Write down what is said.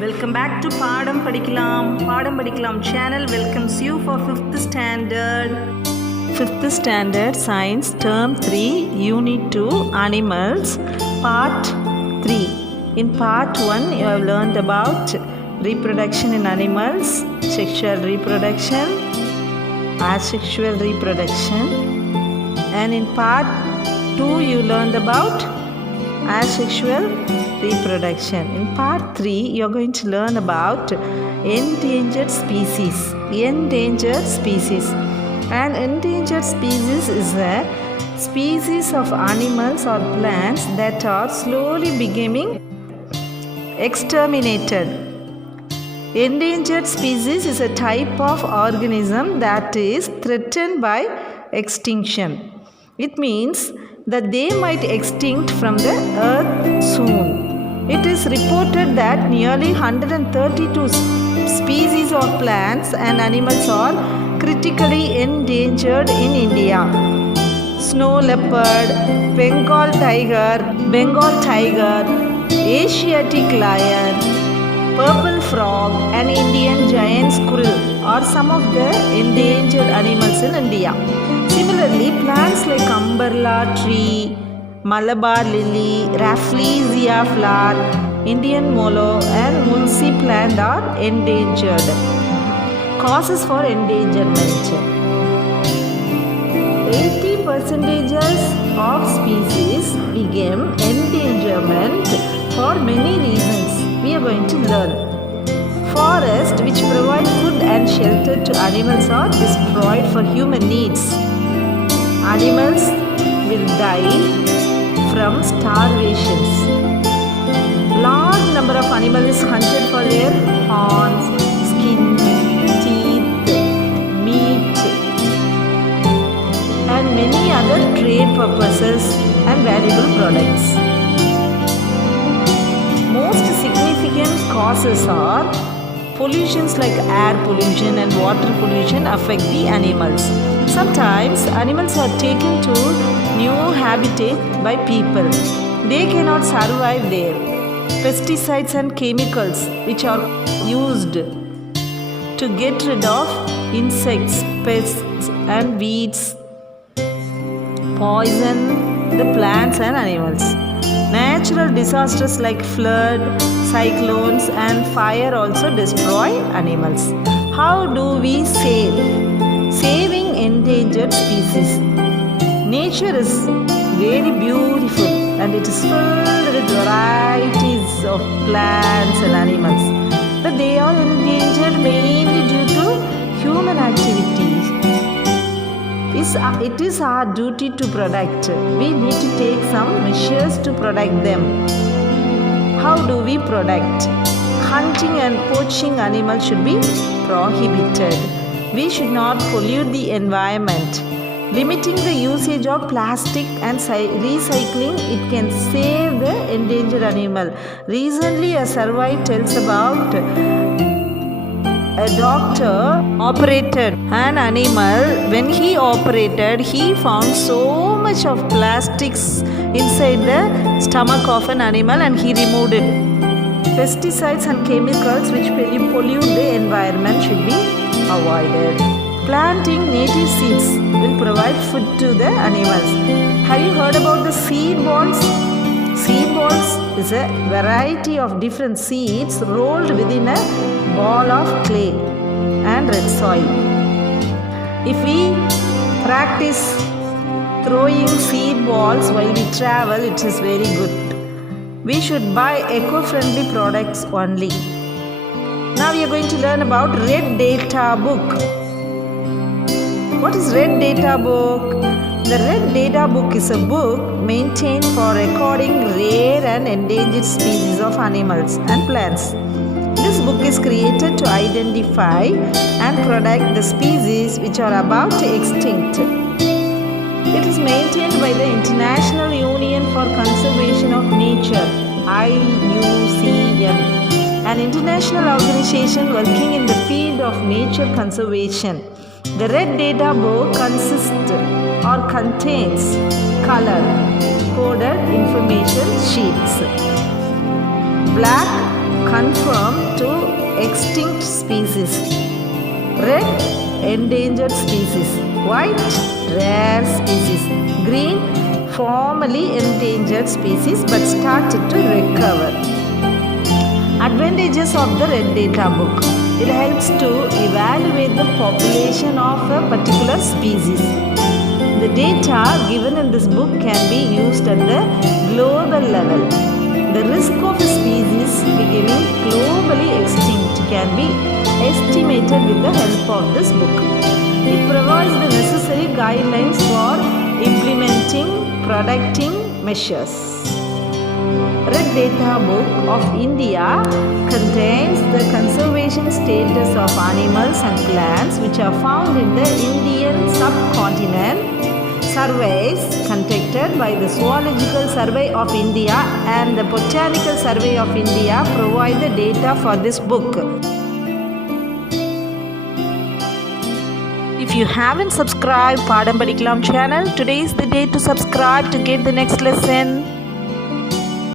Welcome back to Padam Padikalam channel welcomes you for 5th standard. 5th standard science term 3 unit 2 animals part 3. In part 1 you have learned about reproduction in animals, sexual reproduction, asexual reproduction, and in part 2 you learned about asexual reproduction. In part 3 you are going to learn about endangered species. An endangered species is a species of animals or plants that are slowly becoming exterminated. Endangered species is a type of organism that is threatened by extinction. It means that they might extinct from the earth soon. It is reported that nearly 132 species of plants and animals are critically endangered in India. Snow leopard, Bengal tiger, Asiatic lion, purple frog and Indian giant squirrel are some of the endangered animals in India. Similarly, plants like umbrella tree, Malabar lily, Rafflesia flower, Indian mallow and mulsi plant are endangered. Causes for endangerment. 80% of species became endangerment for many reasons. We are going to learn. Forests which provide food and shelter to animals are destroyed for human needs. Animals will die from starvations. Large number of animals is hunted for their horns, skin, teeth, meat and many other trade purposes and valuable products. Most significant causes are pollutions like air pollution and water pollution affect the animals. Sometimes animals are taken to new habitat by people. They cannot survive there. Pesticides and chemicals which are used to get rid of insects, pests and weeds poison the plants and animals. Natural disasters like flood, cyclones and fire also destroy animals. How do we save? Saving endangered species. Nature is very beautiful and it is filled with varieties of plants and animals. But they are endangered mainly due to human activities. It is our duty to protect. We need to take some measures to protect them. How do we protect? Hunting and poaching animals should be prohibited. We should not pollute the environment. Limiting the usage of plastic and recycling, it can save the endangered animal. Recently, a survey tells about a doctor operated an animal. When he operated, he found so much of plastics inside the stomach of an animal and he removed it. Pesticides and chemicals which pollute the environment should be avoided. Planting native seeds will provide food to the animals. Have you heard about the seed balls? Seed balls is a variety of different seeds rolled within a ball of clay and red soil. If we practice throwing seed balls while we travel, it is very good. We should buy eco-friendly products only. Now we are going to learn about Red Data Book. What is Red Data Book? The Red Data Book is a book maintained for recording rare and endangered species of animals and plants. This book is created to identify and protect the species which are about to extinct. It is maintained by the International Union for Conservation of Nature, IUCN, an international organization working in the field of nature conservation. The Red Data Book contains color-coded information sheets. Black confirmed to extinct species. Red, endangered species. White, rare species. Green, formerly endangered species but started to recover. Advantages of the Red Data Book. It helps to evaluate the population of a particular species. The data given in this book can be used at the global level. The risk of a species becoming globally extinct can be estimated with the help of this book. It provides the necessary guidelines for implementing protecting measures. Red Data Book of India contains the conservation status of animals and plants which are found in the Indian subcontinent. Surveys conducted by the Zoological Survey of India and the Botanical Survey of India provide the data for this book. If you haven't subscribed Paadam Padikalam channel, today is the day to subscribe to get the next lesson.